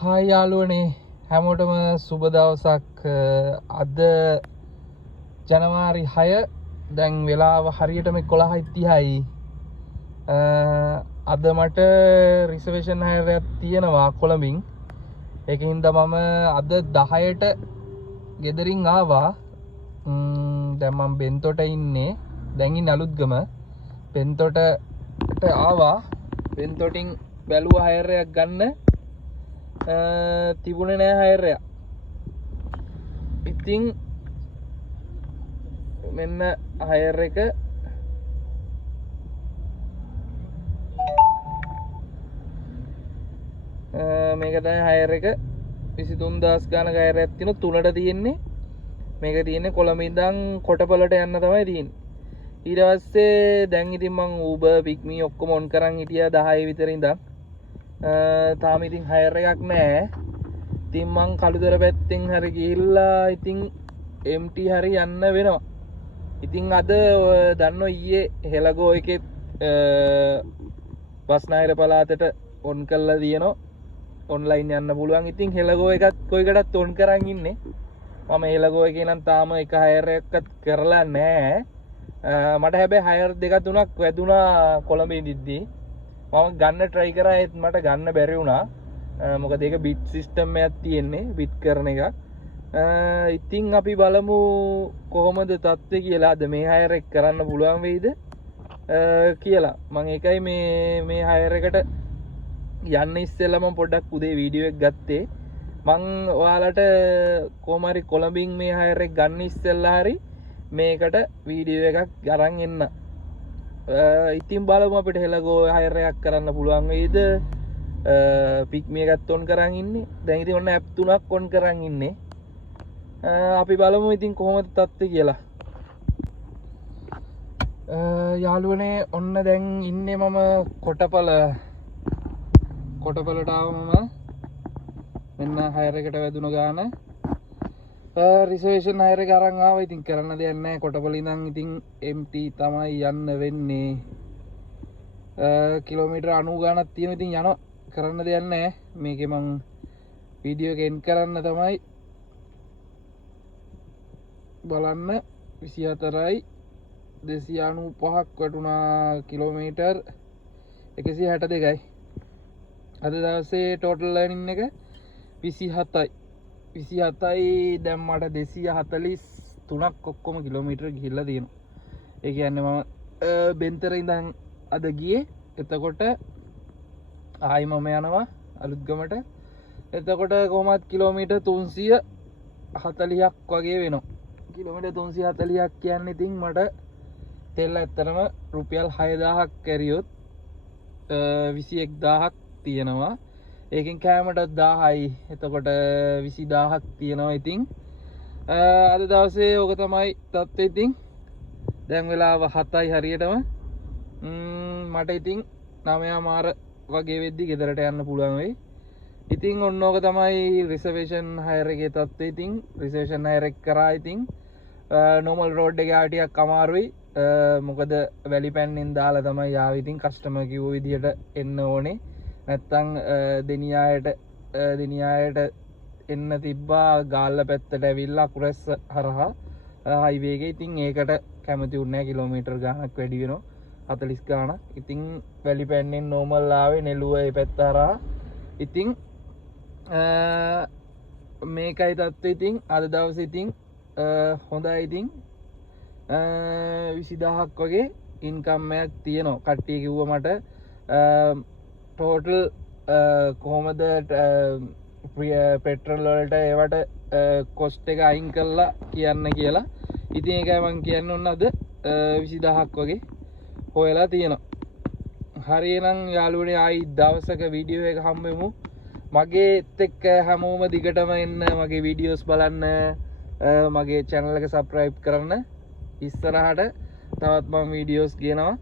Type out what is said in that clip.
Hi යාළුවනේ හැමෝටම සුබ දවසක්. අද ජනවාරි 6 දැන් වෙලාව හරියටම 11:30යි. අද මට රිසර්වේෂන් හයරයක් තියෙනවා කොළඹින්. ඒකින්ද මම අද 10ට ගෙදරින් ආවා. දැන් මම බෙන්තොට ඉන්නේ. දැන් ඉන්නේ අලුත්ගම. බෙන්තොටට ආවා. බෙන්තොටින් බැලුවා හයරයක් ගන්න. තිබුණේ නෑ හයරයක්. ඉතින් මෙන්න හයර් එක මේක තමයි හයර් එක 23000 ගානක හයරයක් තියෙන 3ට තියෙන්නේ. මේක තියෙන්නේ කොළඹ ඉඳන් කොටපලට යන්න තමයි තියෙන්නේ. ඊට පස්සේ දැන් ඉතින් මම Uber Pick Me ඔක්කොම ඔන් කරන් හිටියා 10 විතර ඉඳන්. තාම ඉතින් හයර් එකක් නෑ. ඉතින් මං කළුතර පැත්තෙන් හරි ගිහිල්ලා ඉතින් MT හරි යන්න වෙනවා. ඉතින් අද දන්නෝ ඊයේ හෙලගෝ එකෙත් බස්නාහිර පළාතට ඔන් කරලා තියෙනවා. ඔන්ලයින් යන්න පුළුවන්. ඉතින් හෙලගෝ එකත් කොයිකටත් ඔන් කරන් ඉන්නේ. මම හෙලගෝ එකේ නම් තාම එක හයර් එකක්වත් කරලා නෑ. මට හැබැයි හයර් දෙක තුනක් වැදුනා කොළඹ ඉඳිද්දී. මම ගන්න try කරා ඒත් මට ගන්න බැරි වුණා. මොකද ඒක bit system එකක් තියෙන්නේ bit කරන එක. ඉතින් අපි බලමු කොහොමද තත්ත්වය කියලා. අද මේ හයර් එක කරන්න පුළුවන් වෙයිද කියලා. මම ඒකයි මේ හයර් එකට යන්න ඉස්සෙල්ලා මම පොඩ්ඩක් උදේ වීඩියෝ එකක් ගත්තේ. මං ඔයාලට කොහොම හරි කොළඹින් මේ හයර් එක ගන්න ඉස්සෙල්ලා හරි මේකට වීඩියෝ එකක් අරන් එන්න. ඉතින් බලමු අපිට හෙලගෝ හයර් එකක් කරන්න පුළුවන් වෙයිද. පික් මේ එකත් ඔන් කරන් ඉන්නේ. දැන් ඉතින් ඔන්න ඇප් 3ක් ඔන් කරන් ඉන්නේ. අපි බලමු ඉතින් කොහොමද තත්ත්වය කියලා. යාළුවනේ ඔන්න දැන් ඉන්නේ මම කොටපලට ආවම මෙන්න හයර් එකට වැදුන ගාන රිසර්වේෂන් හයර් එක අරන් ආවා. ඉතින් කරන්න දෙයක් නැහැ. කොටපල ඉඳන් ඉතින් MT තමයි යන්න වෙන්නේ. කිලෝමීටර් 90 ගානක් තියෙනවා. ඉතින් යනවා. කරන්න දෙයක් නැහැ. මේකේ මං වීඩියෝ එක එන්ඩ් කරන්න තමයි බලන්න. 24යි 295ක් වටුණා කිලෝමීටර් 162යි. අද දවසේ ටෝටල් ලර්නින් එක 27යි. දැන් මට 243ක් ඔක්කොම කිලෝමීටර් ගිහිල්ලා තියෙනවා. ඒ කියන්නේ මම බෙන්තර ඉඳන් අද ගියේ. එතකොට ආයි මම යනවා අලුත්ගමට. එතකොට කොහොමත් කිලෝමීටර් 340ක් වගේ වෙනවා. කිලෝමීටර් 340ක් කියන්නේ ඉතින් මට තෙල් ඇත්තටම රුපියල් 6000ක් කැරියොත් 21000ක් තියෙනවා. ඒකෙන් කෑමට 1000යි. එතකොට 20000ක් තියෙනවා. ඉතින් අද දවසේ ඕක තමයි තත්ත්වය. ඉතින් දැන් වෙලාව 7යි හරියටම. මට ඉතින් 9 මාර වගේ වෙද්දි ගෙදරට යන්න පුළුවන් වෙයි. ඉතින් ඔන්න ඕක තමයි රිසර්වේෂන් හයර් එකේ තත්ත්වය. ඉතින් රිසර්වේෂන් හයර් එක කරා. ඉතින් නෝමල් රෝඩ් එකේ ආටියක් අමාරුයි. මොකද වැලි පැන්නෙන් දාලා තමයි ආවේ. ඉතින් කස්ටමර් කිව්ව විදියට එන්න ඕනේ. නැත්තම් දෙනියායට එන්න තිබ්බා ගාල්ල පැත්තට ඇවිල්ලා අකුරැස්ස හරහා හයිවේ එකේ. ඉතින් ඒකට කැමති වුණේ නැහැ. කිලෝමීටර් ගාණක් වැඩි වෙනවා 40 ගාණක්. ඉතින් වැලි පැන්නෙන් නෝමල් ආවේ නෙළුව ඒ පැත්ත හරහා. ඉතින් මේකයි තත්ත්වය. ඉතින් අද දවසේ ඉතින් හොඳයි. ඉතින් 20000ක් වගේ ඉන්කම් එකක් තියෙනවා. කට්ටිය කිව්වා මට ටෝටල් කොහොමද පෙට්‍රල් වලට ඒවට කොස්ට් එක අයින් කරලා කියන්න කියලා. ඉතින් ඒකයි මම කියන්න ඕන අද 20000ක් වගේ හොයලා තියෙනවා. හරි එහෙනම් යාළුවනේ ආයි දවසක වීඩියෝ එක හම්බෙමු. මගේත් එක්ක හැමෝම දිගටම එන්න. මගේ වීඩියෝස් බලන්න. මගේ channel එක subscribe කරන්න. ඉස්සරහට තවත් මම වීඩියෝස් ගේනවා.